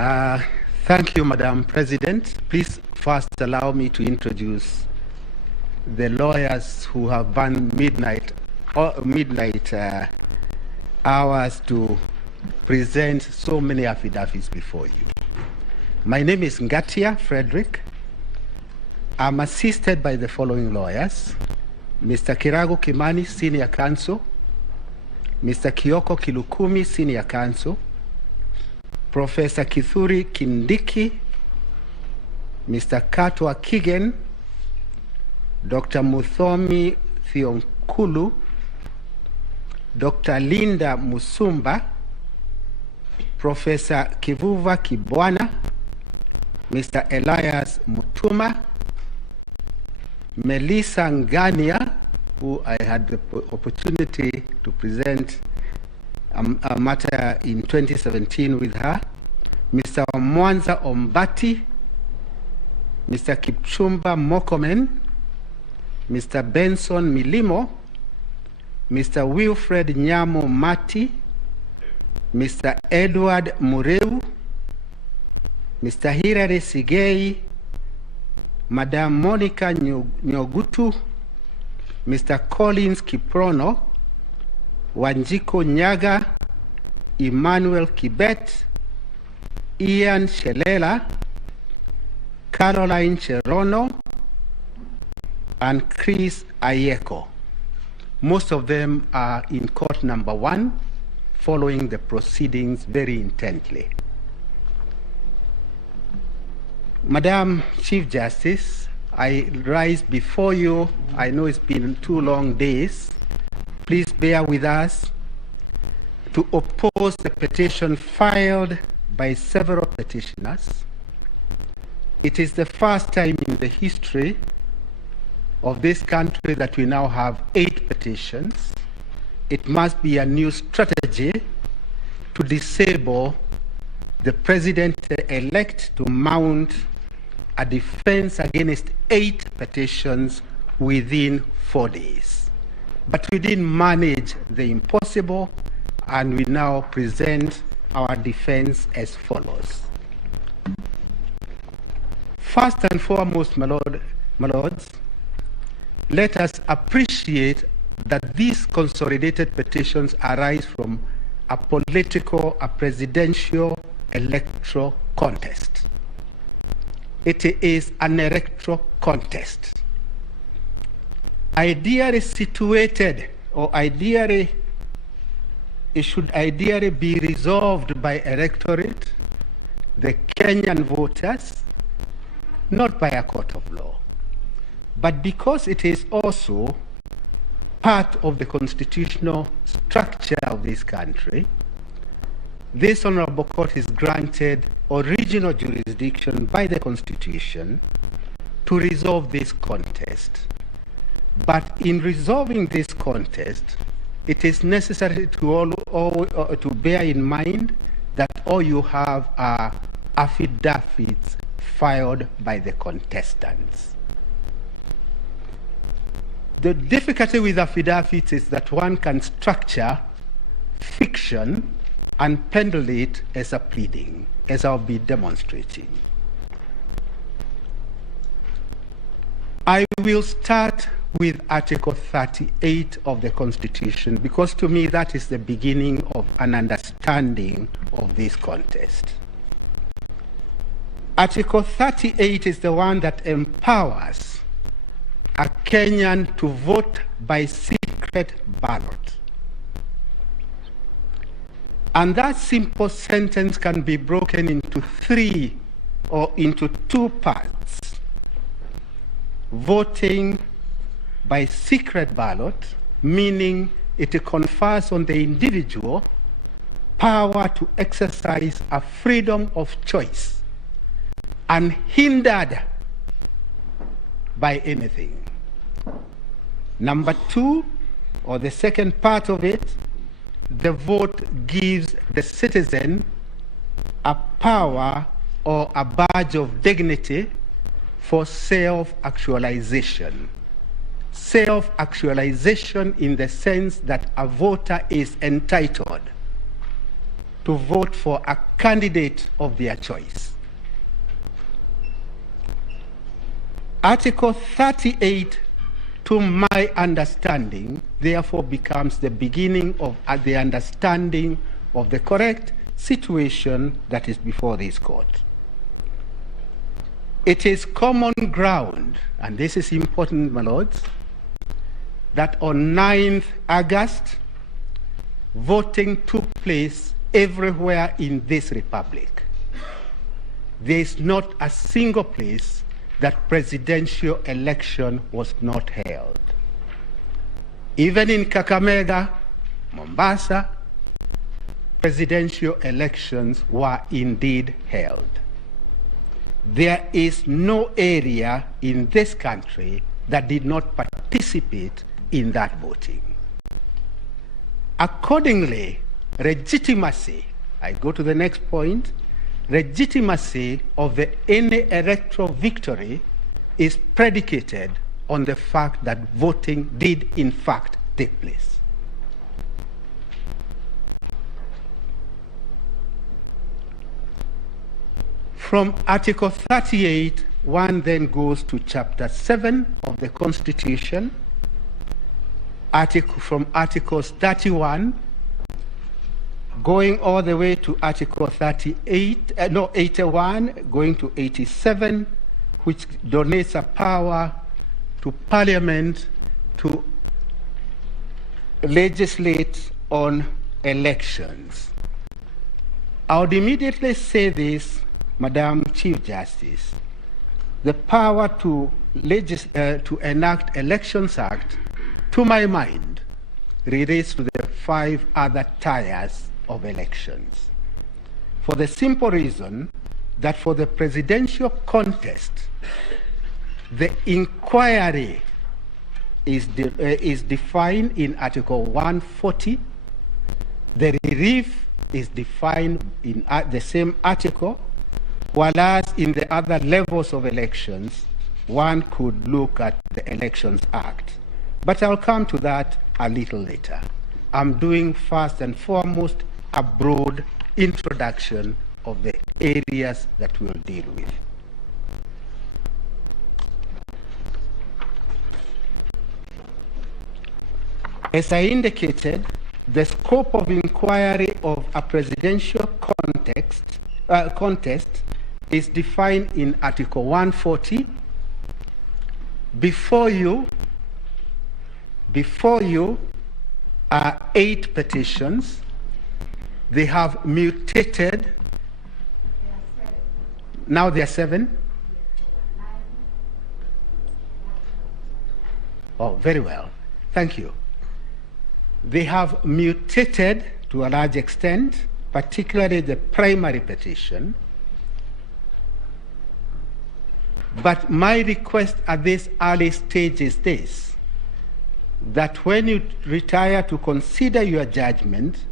Thank you, Madam President. Please first allow me to introduce the lawyers who have burned midnight hours to present so many affidavits before you. My name is Ngatia Frederick. I'm assisted by the following lawyers: Mr. Kirago Kimani, Senior Counsel; Mr. Kioko Kilukumi, Senior Counsel; Professor Kithuri Kindiki; Mr. Katwa Kigen; Dr. Muthomi Thionkulu; Dr. Linda Musumba; Professor Kivuva Kibwana; Mr. Elias Mutuma; Melissa Ngania, who I had the opportunity to present a matter in 2017 with her; Mr. Mwanza Ombati; Mr. Kipchumba Mokomen; Mr. Benson Milimo; Mr. Wilfred Nyamo Mati; Mr. Edward Mureu; Mr. Hirare Sigei; Madam Monica Nyogutu; Mr. Collins Kiprono; Wanjiko Nyaga; Emmanuel Kibet; Ian Shelela; Caroline Cherono; and Chris Ayeko. Most of them are in court number 1, following the proceedings very intently. Madam Chief Justice, I rise before you. I know it's been 2 long days. Please bear with us to oppose the petition filed by several petitioners. It is the first time in the history of this country that we now have 8 petitions. It must be a new strategy to disable the president-elect to mount a defense against 8 petitions within 4 days. But we didn't manage the impossible, and we now present our defense as follows. First and foremost, my lords, let us appreciate that these consolidated petitions arise from a presidential electoral contest. It is an electoral contest. Ideally situated, or it should ideally be resolved by electorate, the Kenyan voters, not by a court of law. But because it is also part of the constitutional structure of this country, this honorable court is granted original jurisdiction by the Constitution to resolve this contest. But in resolving this contest, it is necessary to bear in mind that all you have are affidavits filed by the contestants. The difficulty with affidavits is that one can structure fiction and peddle it as a pleading, as I'll be demonstrating. I will start with Article 38 of the Constitution, because to me that is the beginning of an understanding of this contest. Article 38 is the one that empowers a Kenyan to vote by secret ballot. And that simple sentence can be broken into 3 or into 2 parts. Voting by secret ballot, meaning it confers on the individual power to exercise a freedom of choice, unhindered by anything. Number 2, or the second part of it, the vote gives the citizen a power or a badge of dignity for self-actualization. Self-actualization in the sense that a voter is entitled to vote for a candidate of their choice. Article 38, to my understanding, therefore becomes the beginning of the understanding of the correct situation that is before this court. It is common ground, and this is important, my lords, that on 9th August, voting took place everywhere in this republic. There is not a single place that presidential election was not held. Even in Kakamega, Mombasa, presidential elections were indeed held. There is no area in this country that did not participate in that voting. Accordingly, legitimacy, I go to the next point, legitimacy of any electoral victory is predicated on the fact that voting did in fact take place. From Article 38, one then goes to Chapter 7 of the Constitution, from Articles 31, going all the way to Article 81, going to 87, which donates a power to Parliament to legislate on elections. I would immediately say this, Madam Chief Justice. The power to enact Elections Act, to my mind, relates to the 5 other tiers of elections. For the simple reason that for the presidential contest, the inquiry is defined in Article 140. The relief is defined in the same article, whereas in the other levels of elections, one could look at the Elections Act. But I'll come to that a little later. I'm doing first and foremost a broad introduction of the areas that we'll deal with. As I indicated, the scope of inquiry of a presidential contest is defined in Article 140. Before you are 8 petitions. They have mutated. Now there are 7. Oh, very well. Thank you. They have mutated to a large extent, particularly the primary petition. But my request at this early stage is this, that when you retire to consider your judgment,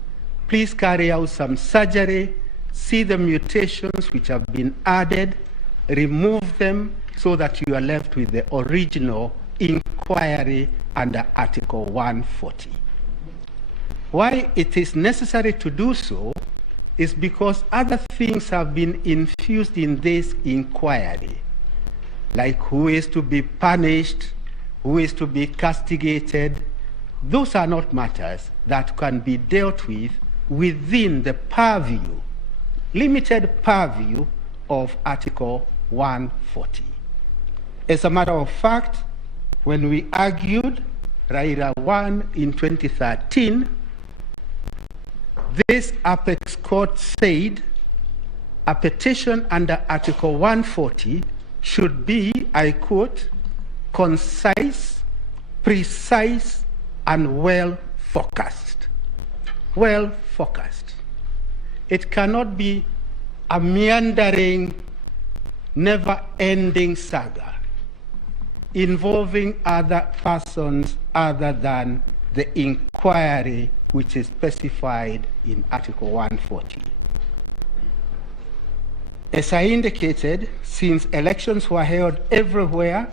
please carry out some surgery, see the mutations which have been added, remove them so that you are left with the original inquiry under Article 140. Why it is necessary to do so is because other things have been infused in this inquiry, like who is to be punished, who is to be castigated. Those are not matters that can be dealt with within the purview, limited purview of Article 140. As a matter of fact, when we argued Raila 1 in 2013, this apex court said a petition under Article 140 should be, I quote, concise, precise, and well-focused. Well-focused. It cannot be a meandering, never-ending saga involving other persons other than the inquiry which is specified in Article 140. As I indicated, since elections were held everywhere,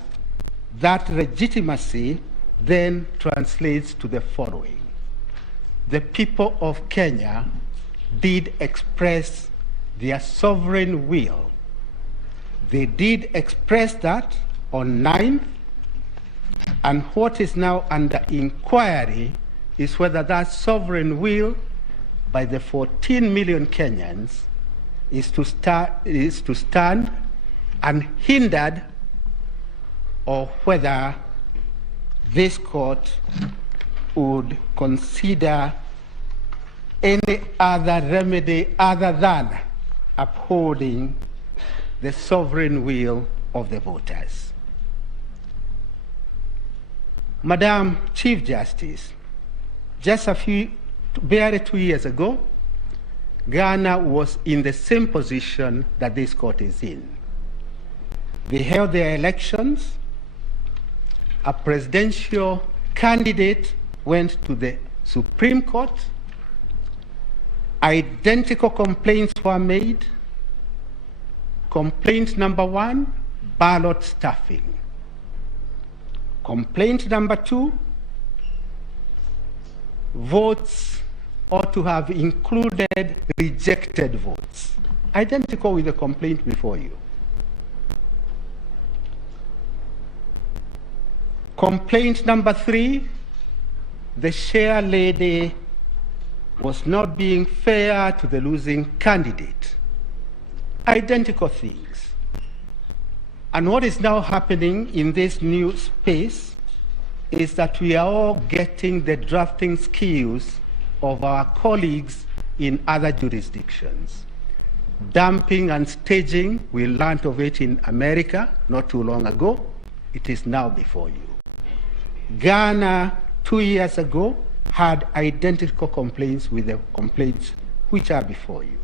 that legitimacy then translates to the following. The people of Kenya did express their sovereign will. They did express that on 9th, and what is now under inquiry is whether that sovereign will by the 14 million Kenyans is to stand unhindered, or whether this court would consider any other remedy other than upholding the sovereign will of the voters. Madam Chief Justice, just barely 2 years ago, Ghana was in the same position that this court is in. They held their elections. A presidential candidate went to the Supreme Court. Identical complaints were made. Complaint number 1, ballot stuffing. Complaint number 2, votes ought to have included rejected votes. Identical with the complaint before you. Complaint number 3, the chair lady was not being fair to the losing candidate. Identical things. And what is now happening in this new space is that we are all getting the drafting skills of our colleagues in other jurisdictions. Dumping and staging, we learned of it in America not too long ago. It is now before you. Ghana, 2 years ago, had identical complaints with the complaints which are before you.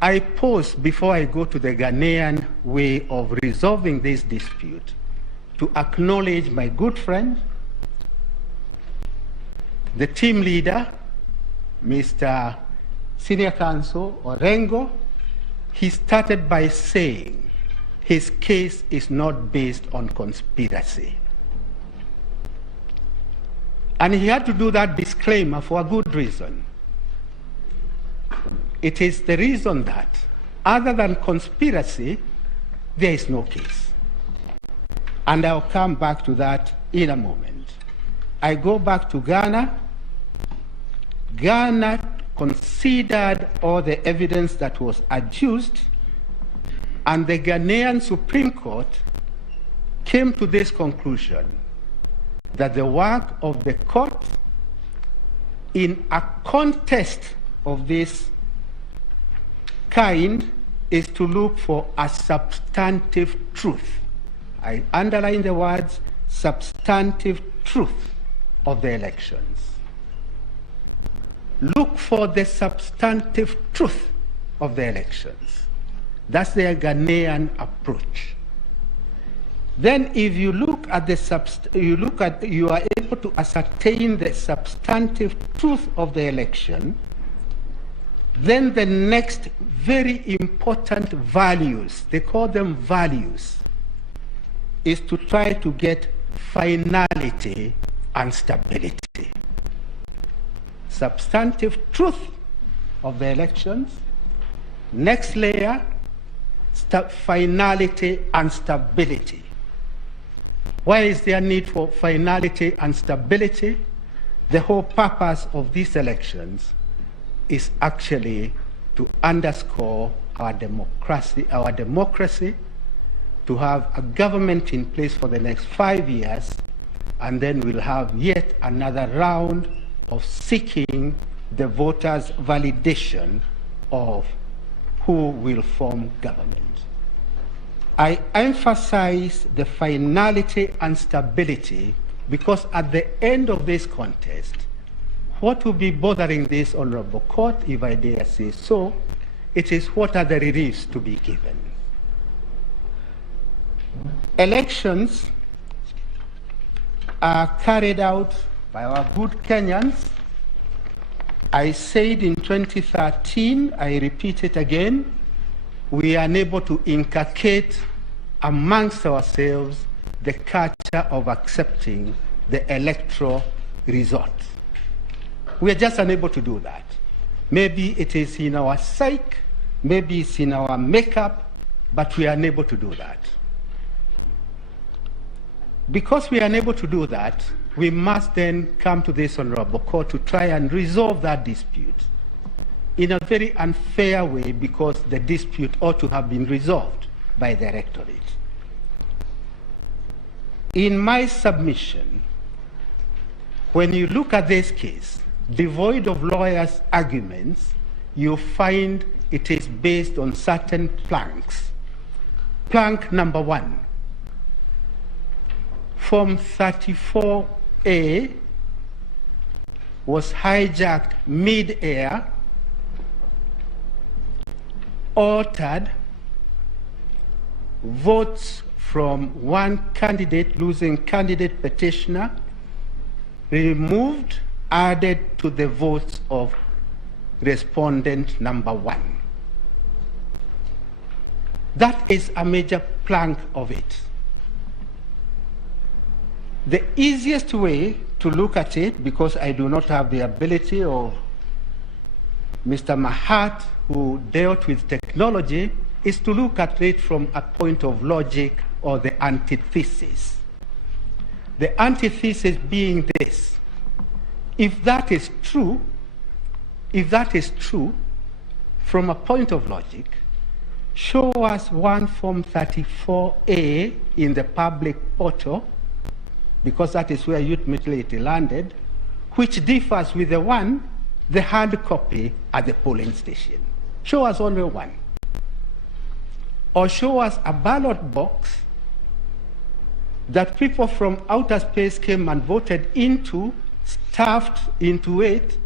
I pause before I go to the Ghanaian way of resolving this dispute to acknowledge my good friend, the team leader, Mr. Senior Counsel Orengo. He started by saying his case is not based on conspiracy. And he had to do that disclaimer for a good reason. It is the reason that, other than conspiracy, there is no case. And I'll come back to that in a moment. I go back to Ghana. Ghana considered all the evidence that was adduced, and the Ghanaian Supreme Court came to this conclusion, that the work of the court in a contest of this kind is to look for a substantive truth. I underline the words substantive truth of the elections. Look for the substantive truth of the elections. That's their Ghanaian approach. Then if you look at you are able to ascertain the substantive truth of the election, then the next very important values, they call them values, is to try to get finality and stability. Substantive truth of the elections. Next layer, finality and stability. Why is there need for finality and stability? The whole purpose of these elections is actually to underscore our democracy, to have a government in place for the next 5 years, and then we'll have yet another round of seeking the voters' validation of who will form government. I emphasize the finality and stability because at the end of this contest, what will be bothering this honorable court, if I dare say so, it is what are the reliefs to be given. Elections are carried out by our good Kenyans. I said in 2013, I repeat it again, we are unable to inculcate amongst ourselves the culture of accepting the electoral result. We are just unable to do that. Maybe it is in our psyche, maybe it's in our makeup, but we are unable to do that. Because we are unable to do that, we must then come to this honorable court to try and resolve that dispute in a very unfair way, because the dispute ought to have been resolved by the electorate. In my submission, when you look at this case, devoid of lawyers' arguments, you find it is based on certain planks. Plank number 1, Form 34A was hijacked mid-air, altered, votes from one candidate, losing candidate petitioner, removed, added to the votes of respondent number 1. That is a major plank of it. The easiest way to look at it, because I do not have the ability of Mr. Mahat, who dealt with technology, is to look at it from a point of logic or the antithesis. The antithesis being this: if that is true, from a point of logic, show us one Form 34A in the public portal, because that is where ultimately it landed, which differs with the hard copy at the polling station. Show us only one. Or show us a ballot box that people from outer space came and voted into, stuffed into it,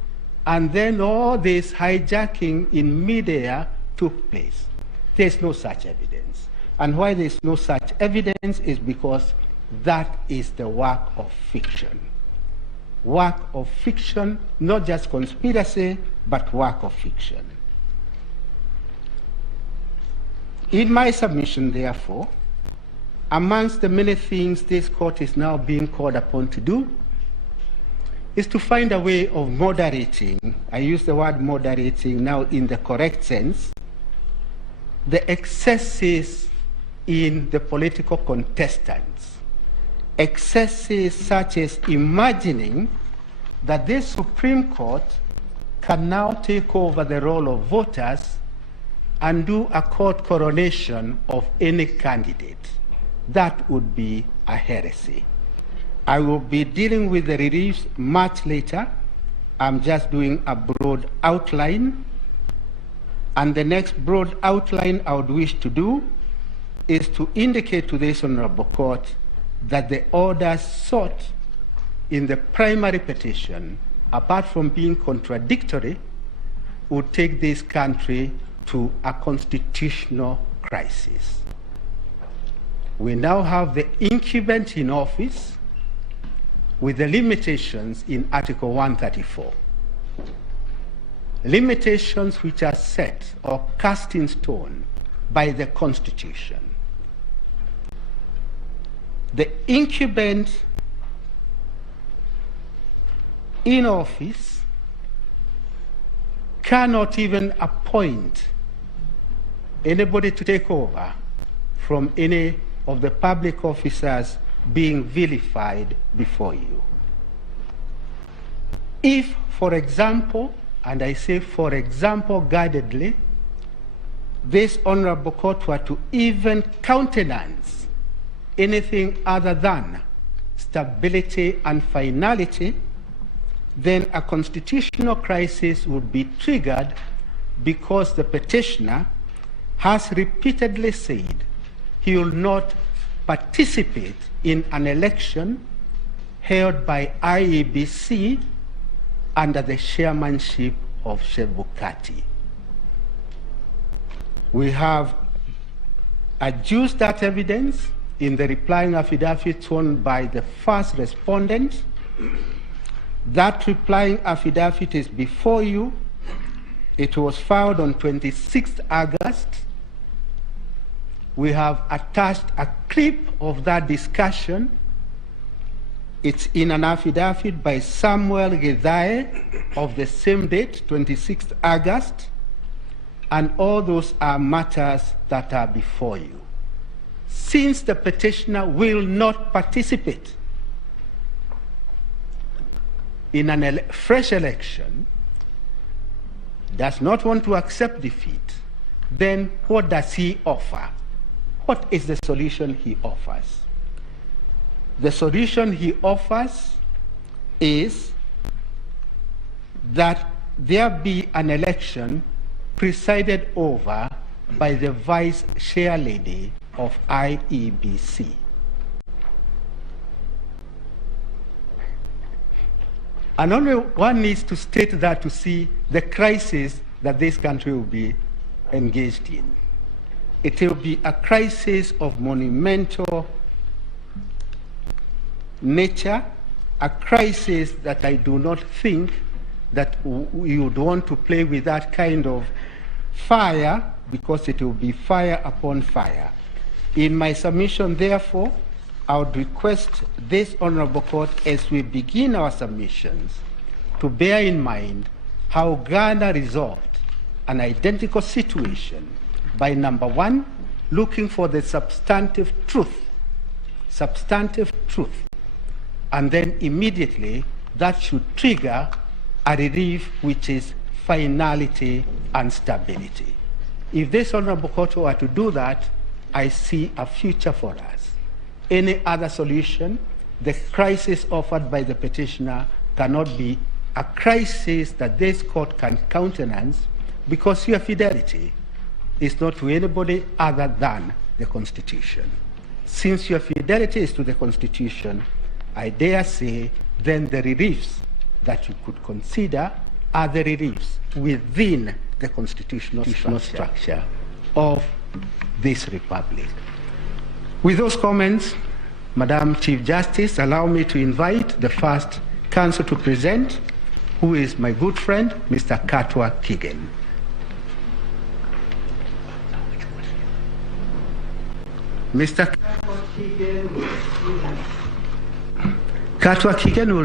and then all this hijacking in midair took place. There's no such evidence. And why there's no such evidence is because that is the work of fiction. Work of fiction, not just conspiracy, but work of fiction. In my submission, therefore, amongst the many things this court is now being called upon to do is to find a way of moderating, I use the word moderating now in the correct sense, the excesses in the political contestants. Excesses such as imagining that this Supreme Court can now take over the role of voters and do a court coronation of any candidate. That would be a heresy. I will be dealing with the reliefs much later. I'm just doing a broad outline. And the next broad outline I would wish to do is to indicate to this honorable court that the orders sought in the primary petition, apart from being contradictory, would take this country to a constitutional crisis. We now have the incumbent in office with the limitations in Article 134. Limitations which are set or cast in stone by the Constitution. The incumbent in office cannot even appoint anybody to take over from any of the public officers being vilified before you. If, for example, and I say for example guardedly, this honorable court were to even countenance anything other than stability and finality, then a constitutional crisis would be triggered because the petitioner has repeatedly said he will not participate in an election held by IEBC under the chairmanship of Chebukati. We have adduced that evidence in the replying affidavit sworn by the first respondent. That replying affidavit is before you. It was filed on 26th August. We have attached a clip of that discussion It's in an affidavit by Samuel Gedhae of the same date, 26th August, and all those are matters that are before you. Since the petitioner will not participate in a fresh election, does not want to accept defeat, then what does he offer? What is the solution he offers? The solution he offers is that there be an election presided over by the vice chair lady of IEBC. And only one needs to state that to see the crisis that this country will be engaged in. It will be a crisis of monumental nature, a crisis that I do not think that we would want to play with that kind of fire, because it will be fire upon fire. In my submission, therefore, I would request this Honorable Court, as we begin our submissions, to bear in mind how Ghana resolved an identical situation by, number one, looking for the substantive truth, and then immediately that should trigger a relief which is finality and stability. If this Honorable Court were to do that, I see a future for us. Any other solution, the crisis offered by the petitioner cannot be a crisis that this court can countenance, because your fidelity is not to anybody other than the Constitution. Since your fidelity is to the Constitution, I dare say then the reliefs that you could consider are the reliefs within the constitutional structure of this republic. With those comments, Madam Chief Justice, allow me to invite the first counsel to present, who is my good friend, Mr. Katwa Kigen. Mr. Katwa Kigen will